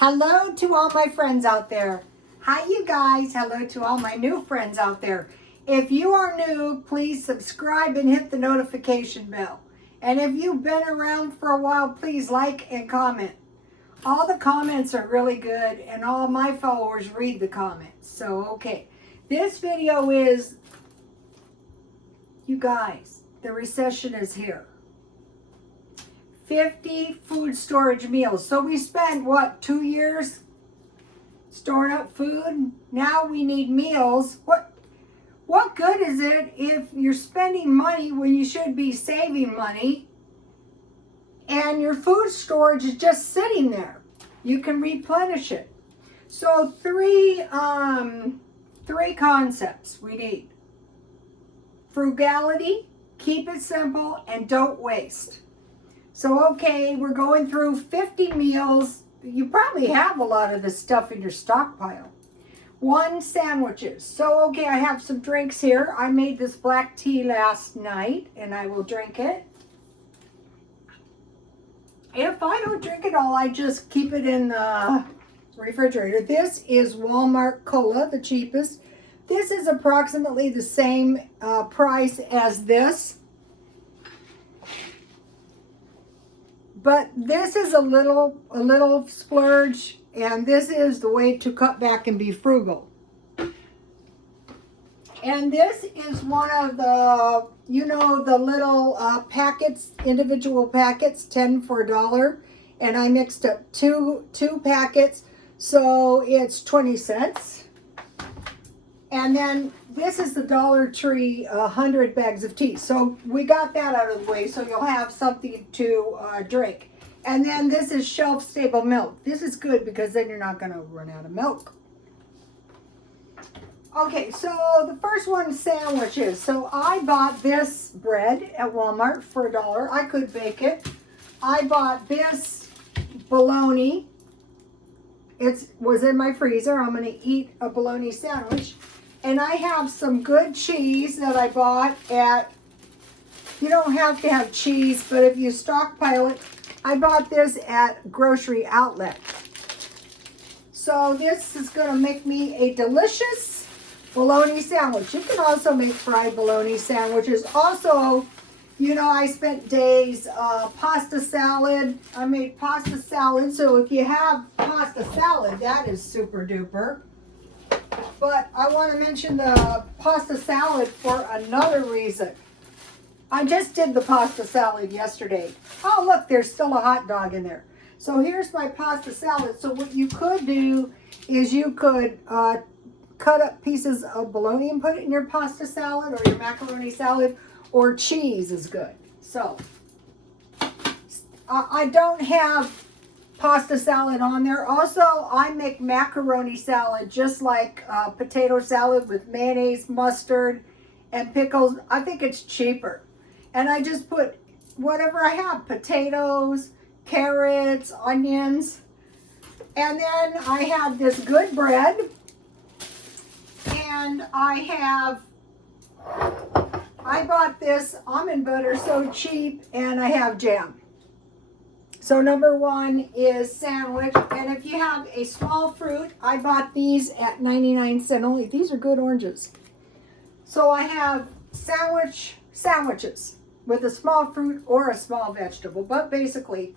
Hello to all my friends out there. Hi, you guys. Hello to all my new friends out there. If you are new, please subscribe and hit the notification bell. And if you've been around for a while, please like and comment. All the comments are really good, and all my followers read the comments. So, okay. This video is, you guys, the recession is here. 50 food storage meals. So we spent, what, 2 years storing up food? Now we need meals. What good is it if you're spending money when you should be saving money and your food storage is just sitting there? You can replenish it. So three concepts we need. Frugality, keep it simple, and don't waste. So, okay, we're going through 50 meals. You probably have a lot of this stuff in your stockpile. 1 sandwiches. So, okay, I have some drinks here. I made this black tea last night, and I will drink it. If I don't drink it all, I just keep it in the refrigerator. This is Walmart Cola, the cheapest. This is approximately the same price as this. But this is a little splurge, and this is the way to cut back and be frugal. And this is one of the, the little packets, individual packets, 10 for $1. And I mixed up two packets, so it's 20 cents. And then this is the Dollar Tree 100 bags of tea. So we got that out of the way, so you'll have something to drink. And then this is shelf-stable milk. This is good because then you're not going to run out of milk. Okay, so the first one is sandwiches. So I bought this bread at Walmart for $1. I could bake it. I bought this bologna. It was in my freezer. I'm going to eat a bologna sandwich. And I have some good cheese that I bought at, you don't have to have cheese, but if you stockpile it, I bought this at Grocery Outlet. So this is going to make me a delicious bologna sandwich. You can also make fried bologna sandwiches. Also, I spent days pasta salad. I made pasta salad, so if you have pasta salad, that is super duper. But I want to mention the pasta salad for another reason. I just did the pasta salad yesterday. Oh, look, there's still a hot dog in there. So here's my pasta salad. So what you could do is you could cut up pieces of bologna and put it in your pasta salad or your macaroni salad, or cheese is good. So I don't have pasta salad on there. Also, I make macaroni salad just like potato salad with mayonnaise, mustard, and pickles. I think it's cheaper. And I just put whatever I have, potatoes, carrots, onions. And then I have this good bread. And I bought this almond butter so cheap, and I have jam. So number 1 is sandwich, and if you have a small fruit, I bought these at 99 cents only. These are good oranges. So I have sandwiches with a small fruit or a small vegetable, but basically,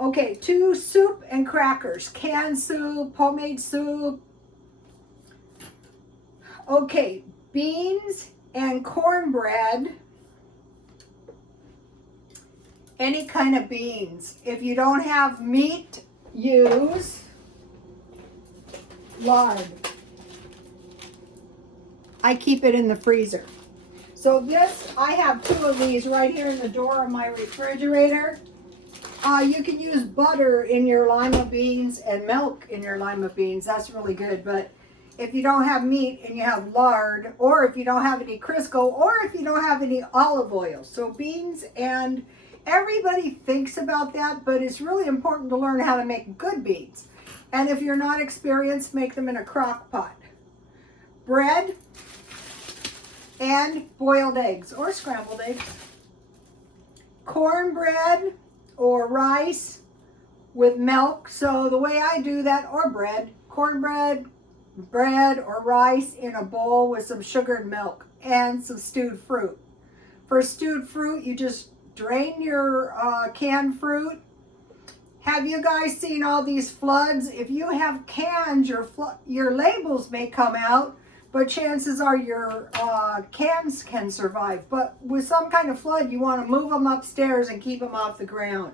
okay, 2 soup and crackers, canned soup, homemade soup. Okay, beans and cornbread. Any kind of beans. If you don't have meat, use lard. I keep it in the freezer. So this, I have 2 of these right here in the door of my refrigerator. You can use butter in your lima beans and milk in your lima beans. That's really good. But if you don't have meat and you have lard, or if you don't have any Crisco, or if you don't have any olive oil. So beans, and everybody thinks about that, but it's really important to learn how to make good beans. And if you're not experienced, make them in a crock pot. Bread and boiled eggs or scrambled eggs. Cornbread or rice with milk. So the way I do that, or bread, cornbread, bread or rice in a bowl with some sugar and milk and some stewed fruit. For stewed fruit, you just drain your canned fruit. Have you guys seen all these floods? If you have cans, your labels may come out, but chances are your cans can survive. But with some kind of flood, you want to move them upstairs and keep them off the ground.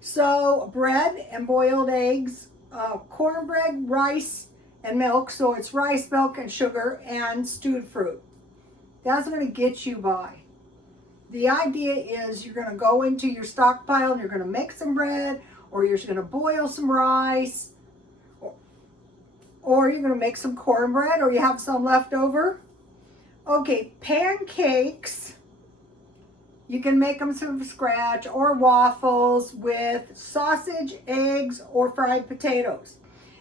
So bread and boiled eggs, cornbread, rice, and milk. So it's rice, milk, and sugar, and stewed fruit. That's going to get you by. The idea is you're going to go into your stockpile and you're going to make some bread, or you're going to boil some rice, or you're going to make some cornbread, or you have some left over. Okay, pancakes. You can make them from scratch, or waffles with sausage, eggs, or fried potatoes.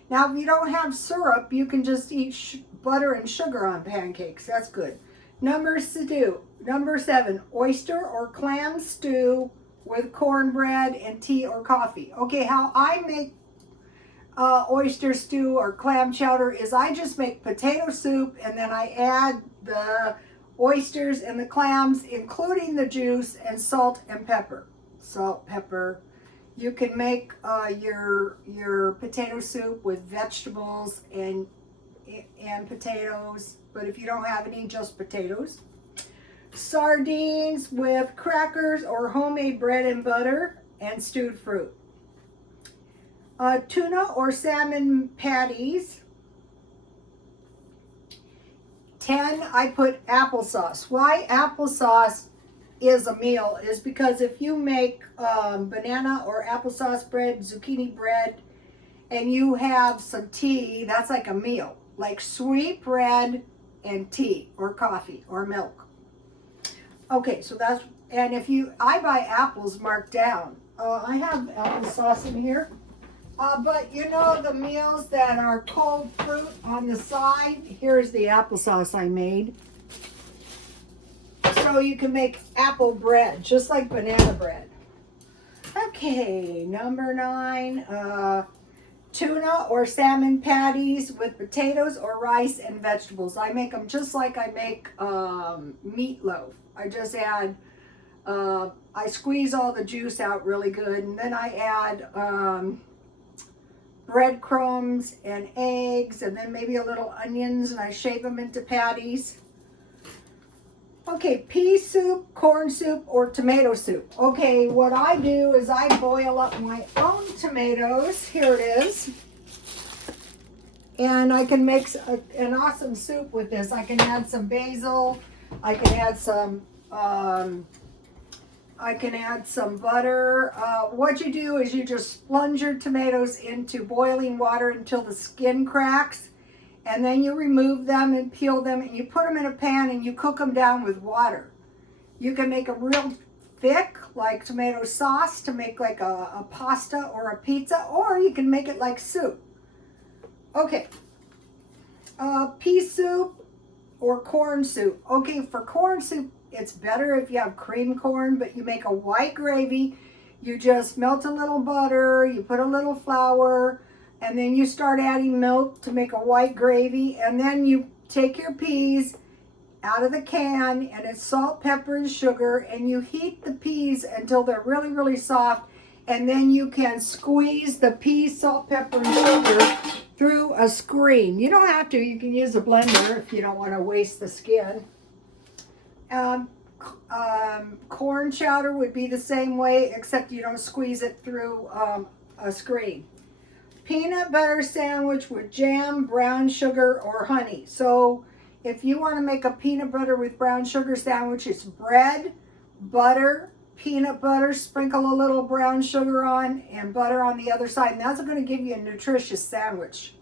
Now, if you don't have syrup, you can just eat butter and sugar on pancakes. That's good. Number 7, oyster or clam stew with cornbread and tea or coffee. Okay, how I make oyster stew or clam chowder is I just make potato soup and then I add the oysters and the clams, including the juice, and salt and pepper. Salt, pepper. You can make your potato soup with vegetables and potatoes, but if you don't have any, just potatoes. Sardines with crackers or homemade bread and butter and stewed fruit. Tuna or salmon patties. 10, I put applesauce. Why applesauce is a meal is because if you make banana or applesauce bread, zucchini bread, and you have some tea, that's like a meal. Like sweet bread and tea or coffee or milk. Okay, so that's, and I buy apples marked down. I have applesauce in here. But you know the meals that are cold fruit on the side? Here's the applesauce I made. So you can make apple bread, just like banana bread. Okay, number 9, tuna or salmon patties with potatoes or rice and vegetables. I make them just like I make meatloaf. I just add, I squeeze all the juice out really good, and then I add breadcrumbs and eggs, and then maybe a little onions, and I shape them into patties. Okay, pea soup, corn soup, or tomato soup. Okay, what I do is I boil up my own tomatoes. Here it is. And I can make an awesome soup with this. I can add some basil. I can add some butter. What you do is you just plunge your tomatoes into boiling water until the skin cracks, and then you remove them and peel them, and you put them in a pan and you cook them down with water. You can make them real thick, like tomato sauce, to make like a pasta or a pizza, or you can make it like soup. Okay, pea soup or corn soup. Okay, for corn soup, it's better if you have cream corn, but you make a white gravy. You just melt a little butter, you put a little flour, and then you start adding milk to make a white gravy, and then you take your peas out of the can, and it's salt, pepper, and sugar, and you heat the peas until they're really, really soft, and then you can squeeze the peas, salt, pepper, and sugar through a screen. You don't have to, you can use a blender if you don't want to waste the skin. Corn chowder would be the same way, except you don't squeeze it through a screen. Peanut butter sandwich with jam, brown sugar, or honey. So if you want to make a peanut butter with brown sugar sandwich, it's bread, butter, peanut butter, sprinkle a little brown sugar on, and butter on the other side, and that's going to give you a nutritious sandwich.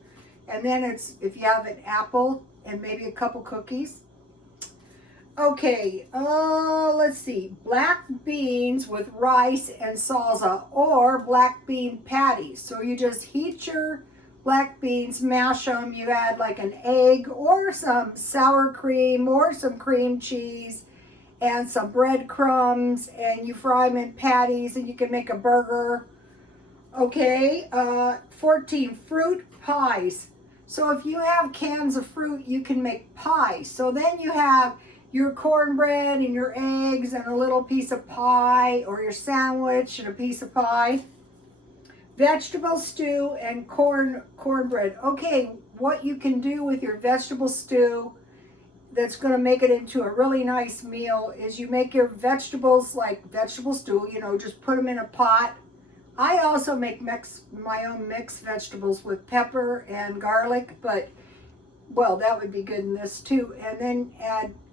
And then it's, if you have an apple and maybe a couple cookies. Okay, let's see, black beans with rice and salsa, or black bean patties. So you just heat your black beans, mash them, you add like an egg or some sour cream or some cream cheese and some breadcrumbs, and you fry them in patties, and you can make a burger Okay, 14, fruit pies. So if you have cans of fruit, you can make pies. So then you have your cornbread and your eggs and a little piece of pie, or your sandwich and a piece of pie. Vegetable stew and cornbread. Okay, what you can do with your vegetable stew that's going to make it into a really nice meal is you make your vegetables like vegetable stew, you know, just put them in a pot. I also make my own mixed vegetables with pepper and garlic, but well, that would be good in this too. And then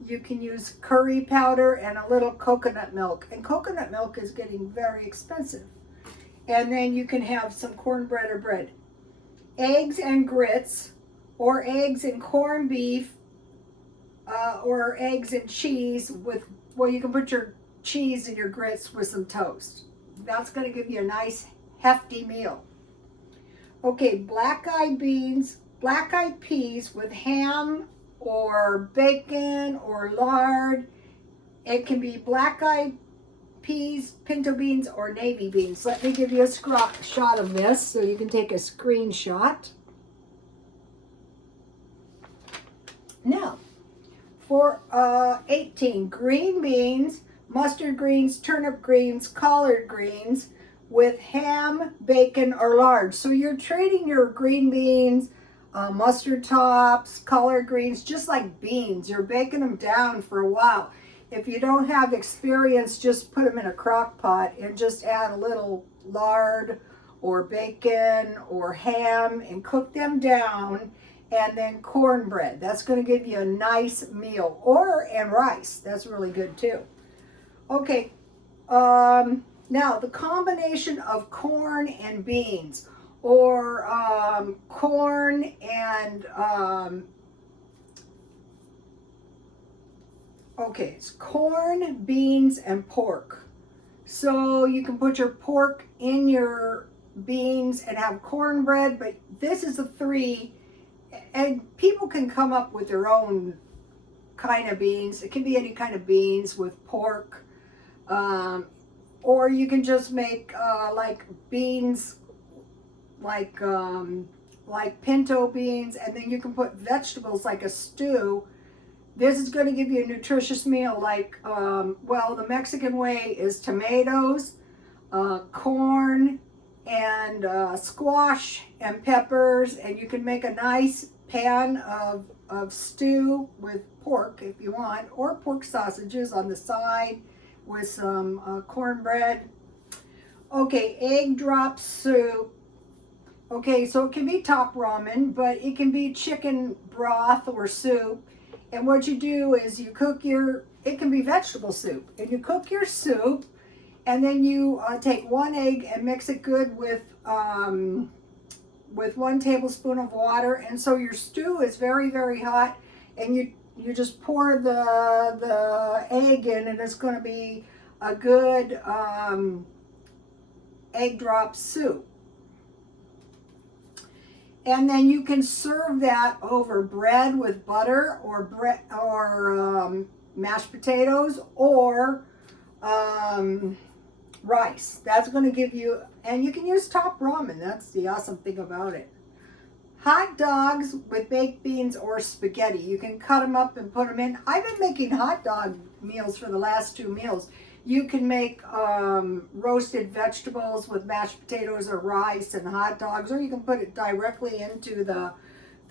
you can use curry powder and a little coconut milk. And coconut milk is getting very expensive. And then you can have some cornbread or bread. Eggs and grits, or eggs and corned beef, or eggs and cheese with, well, you can put your cheese and your grits with some toast. That's going to give you a nice hefty meal. Okay, black-eyed peas with ham or bacon or lard. It can be black-eyed peas, pinto beans, or navy beans. Let me give you a shot of this so you can take a screenshot. Now, for 18, green beans, mustard greens, turnip greens, collard greens with ham, bacon, or lard. So you're trading your green beans, mustard tops, collard greens, just like beans. You're baking them down for a while. If you don't have experience, just put them in a crock pot and just add a little lard or bacon or ham and cook them down. And then cornbread. That's going to give you a nice meal. And rice. That's really good too. Okay. Now, the combination of corn and beans, or corn and okay, it's corn, beans, and pork. So you can put your pork in your beans and have cornbread, but this is a 3. And people can come up with their own kind of beans. It can be any kind of beans with pork. Or you can just make like beans, like pinto beans, and then you can put vegetables like a stew. This is going to give you a nutritious meal like, well, the Mexican way is tomatoes, corn, and squash and peppers, and you can make a nice pan of stew with pork if you want, or pork sausages on the side with some cornbread. Okay, egg drop soup. Okay, so it can be top ramen, but it can be chicken broth or soup. And what you do is you cook it can be vegetable soup, and you cook your soup, and then you take 1 egg and mix it good with 1 tablespoon of water. And so your stew is very, very hot, and you just pour the egg in, and it's going to be a good egg drop soup. And then you can serve that over bread with butter, or mashed potatoes, or rice. That's going to give you, and you can use top ramen. That's the awesome thing about it. Hot dogs with baked beans or spaghetti. You can cut them up and put them in. I've been making hot dog meals for the last 2 meals. You can make roasted vegetables with mashed potatoes or rice and hot dogs, or you can put it directly into the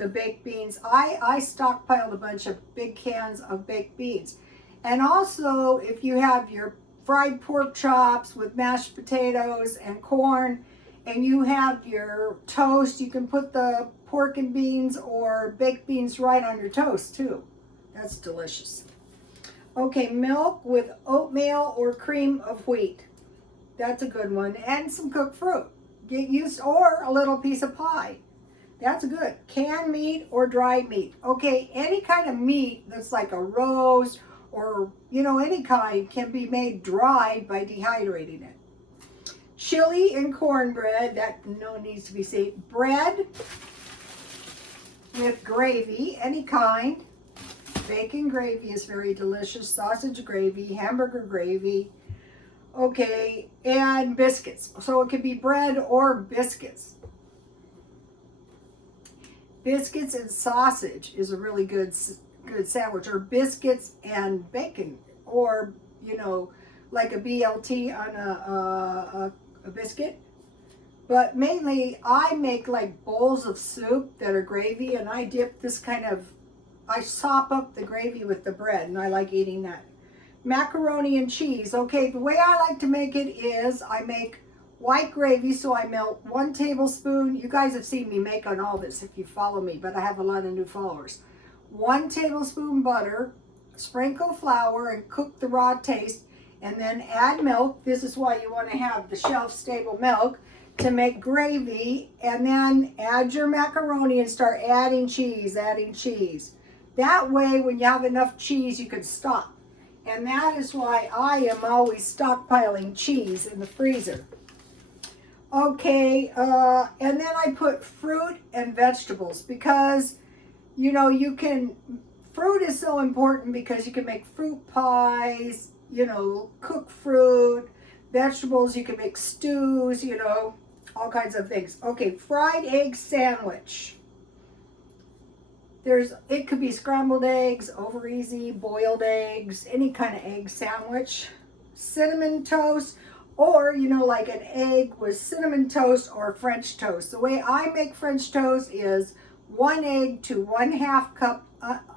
baked beans. I stockpiled a bunch of big cans of baked beans. And also, if you have your fried pork chops with mashed potatoes and corn, and you have your toast, you can put the pork and beans or baked beans right on your toast too. That's delicious. Okay, milk with oatmeal or cream of wheat. That's a good one. And some cooked fruit. Get used, or a little piece of pie. That's good. Canned meat or dried meat. Okay, any kind of meat that's like a roast or, any kind can be made dry by dehydrating it. Chili and cornbread, that needs to be safe. Bread with gravy, any kind. Bacon gravy is very delicious. Sausage gravy, hamburger gravy. Okay, and biscuits. So it could be bread or biscuits. Biscuits and sausage is a really good sandwich, or biscuits and bacon, or you know, like a BLT on a biscuit. But mainly, I make like bowls of soup that are gravy, and I dip this kind of, I sop up the gravy with the bread, and I like eating that. Macaroni and cheese. Okay, the way I like to make it is I make white gravy, so I melt 1 tablespoon. You guys have seen me make on all this if you follow me, but I have a lot of new followers. 1 tablespoon butter, sprinkle flour, and cook the raw taste, and then add milk. This is why you want to have the shelf-stable milk to make gravy, and then add your macaroni and start adding cheese, adding cheese. That way, when you have enough cheese, you can stop. And that is why I am always stockpiling cheese in the freezer. Okay, and then I put fruit and vegetables because, you know, fruit is so important because you can make fruit pies, you know, cook fruit, vegetables, you can make stews, you know, all kinds of things. Okay, fried egg sandwich. It could be scrambled eggs, over easy, boiled eggs, any kind of egg sandwich. Cinnamon toast, or, you know, like an egg with cinnamon toast or French toast. The way I make French toast is 1 egg to 1/2 cup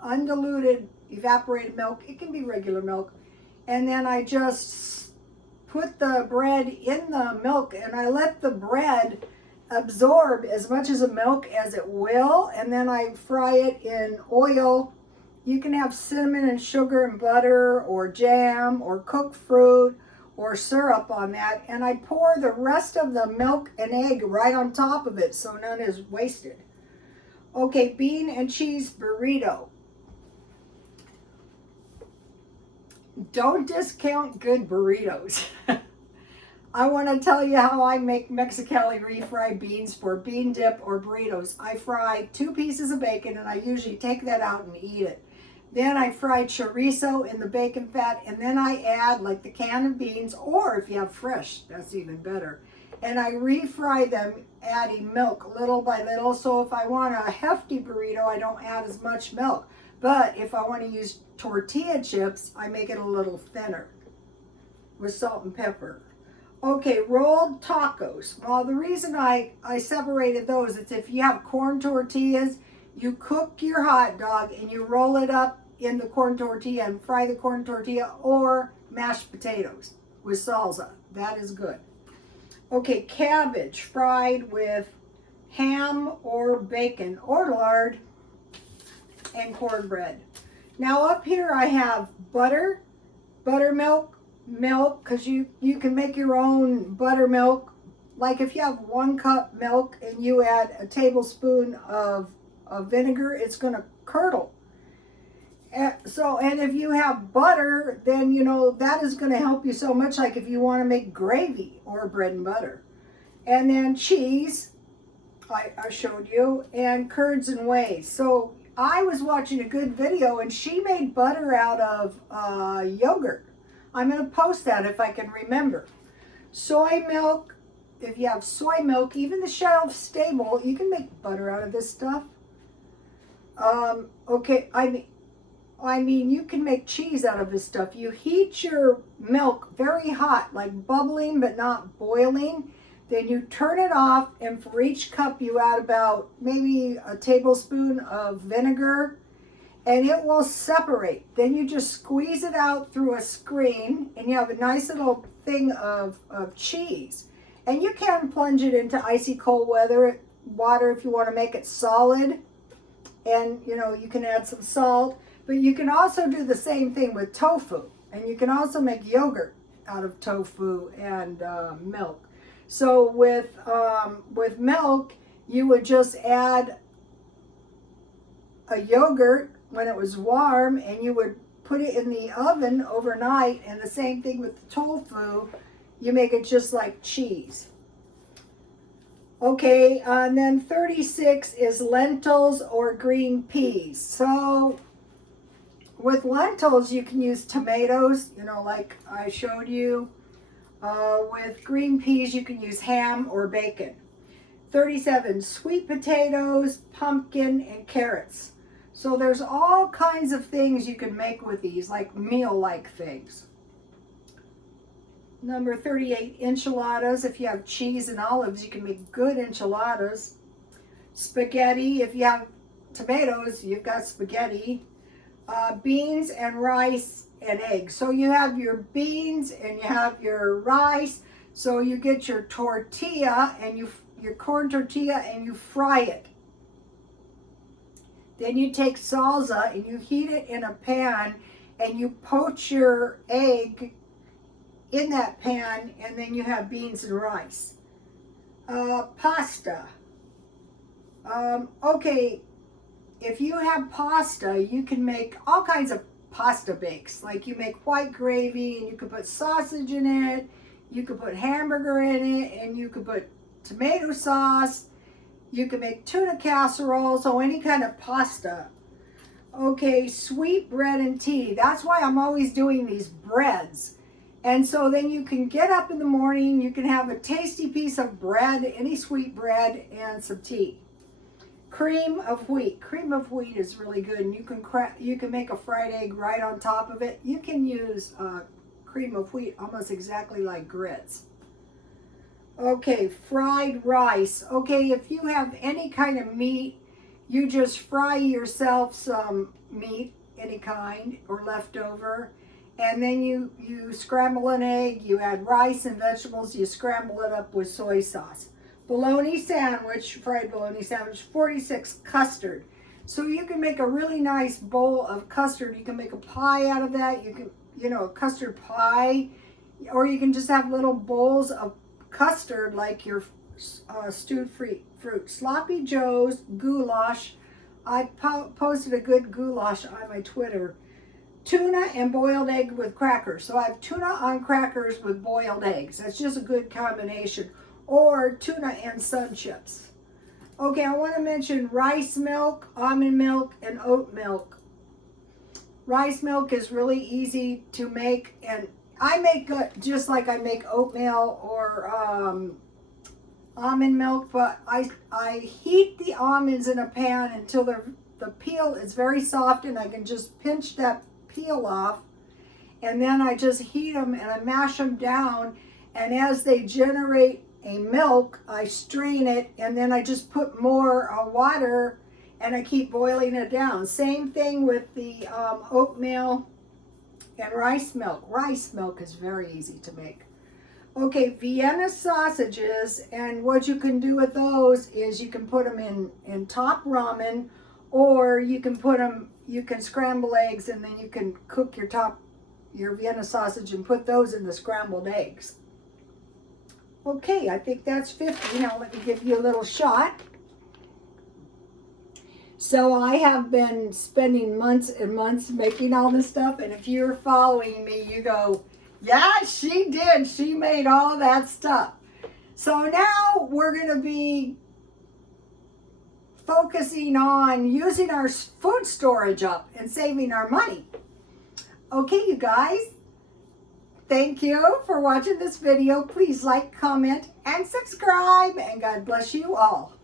undiluted evaporated milk. It can be regular milk. And then I just put the bread in the milk, and I let the bread absorb as much of the milk as it will, and then I fry it in oil. You can have cinnamon and sugar and butter or jam or cooked fruit or syrup on that, and I pour the rest of the milk and egg right on top of it so none is wasted. Okay, bean and cheese burrito. Don't discount good burritos. I want to tell you how I make Mexicali refried beans for bean dip or burritos. I fry 2 pieces of bacon, and I usually take that out and eat it. Then I fry chorizo in the bacon fat, and then I add like the can of beans, or if you have fresh, that's even better. And I refry them, adding milk little by little. So if I want a hefty burrito, I don't add as much milk. But if I want to use tortilla chips, I make it a little thinner with salt and pepper. Okay, rolled tacos. Well, the reason I separated those is if you have corn tortillas, you cook your hot dog and you roll it up in the corn tortilla and fry the corn tortilla, or mashed potatoes with salsa. That is good. Okay, cabbage fried with ham or bacon or lard and cornbread. Now up here I have buttermilk, milk, because you can make your own buttermilk. Like if you have 1 cup milk and you add a tablespoon of vinegar, it's going to curdle. And if you have butter, then you know that is going to help you so much, like if you want to make gravy or bread and butter. And then cheese, I showed you, and curds and whey. So I was watching a good video, and she made butter out of yogurt. I'm going to post that if I can remember. Soy milk, if you have soy milk, even the shelf stable, you can make butter out of this stuff. Okay, I mean, you can make cheese out of this stuff. You heat your milk very hot, like bubbling but not boiling. Then you turn it off, and for each cup you add about maybe a tablespoon of vinegar, and it will separate. Then you just squeeze it out through a screen, and you have a nice little thing of cheese. And you can plunge it into icy cold water if you want to make it solid. And you know, you can add some salt, but you can also do the same thing with tofu. And you can also make yogurt out of tofu and milk. So with milk, you would just add a yogurt when it was warm, and you would put it in the oven overnight. And the same thing with the tofu, you make it just like cheese. Okay, and then 36 is lentils or green peas. So with lentils, you can use tomatoes, you know, like I showed you. With green peas, you can use ham or bacon. 37, sweet potatoes, pumpkin, and carrots. So there's all kinds of things you can make with these, like meal-like things. Number 38, enchiladas. If you have cheese and olives, you can make good enchiladas. Spaghetti. If you have tomatoes, you've got spaghetti. Beans and rice and eggs. So you have your beans and you have your rice. So you get your tortilla and your corn tortilla and you fry it. Then you take salsa and you heat it in a pan and you poach your egg in that pan, and then you have beans and rice. Pasta. Okay, if you have pasta, you can make all kinds of pasta bakes. Like you make white gravy and you can put sausage in it, you could put hamburger in it, and you could put tomato sauce. You can make tuna casserole, so any kind of pasta. Okay, sweet bread and tea. That's why I'm always doing these breads. And so then you can get up in the morning, you can have a tasty piece of bread, any sweet bread, and some tea. Cream of wheat. Cream of wheat is really good, and you can make a fried egg right on top of it. You can use cream of wheat almost exactly like grits. Okay, fried rice. Okay, if you have any kind of meat, you just fry yourself some meat, any kind, or leftover. And then you scramble an egg, you add rice and vegetables, you scramble it up with soy sauce. Bologna sandwich, fried bologna sandwich. 46, custard. So you can make a really nice bowl of custard. You can make a pie out of that. You can, a custard pie. Or you can just have little bowls of custard like your stewed fruit. Sloppy Joe's goulash. I posted a good goulash on my Twitter. Tuna and boiled egg with crackers. So I have tuna on crackers with boiled eggs. That's just a good combination. Or tuna and sun chips. Okay, I want to mention rice milk, almond milk, and oat milk. Rice milk is really easy to make, and I make just like I make oatmeal or almond milk, but I heat the almonds in a pan until the peel is very soft, and I can just pinch that peel off, and then I just heat them and I mash them down, and as they generate a milk, I strain it, and then I just put more water and I keep boiling it down. Same thing with the oatmeal and rice milk. Rice milk is very easy to make. Okay, Vienna sausages, and what you can do with those is you can put them in top ramen, or you can scramble eggs, and then you can cook your Vienna sausage and put those in the scrambled eggs. Okay, I think that's 50. Now let me give you a little shot. So I have been spending months and months making all this stuff, and if you're following me, you go, yeah, she did. She made all that stuff. So now we're going to be focusing on using our food storage up and saving our money. Okay, you guys, thank you for watching this video. Please like, comment, and subscribe, and God bless you all.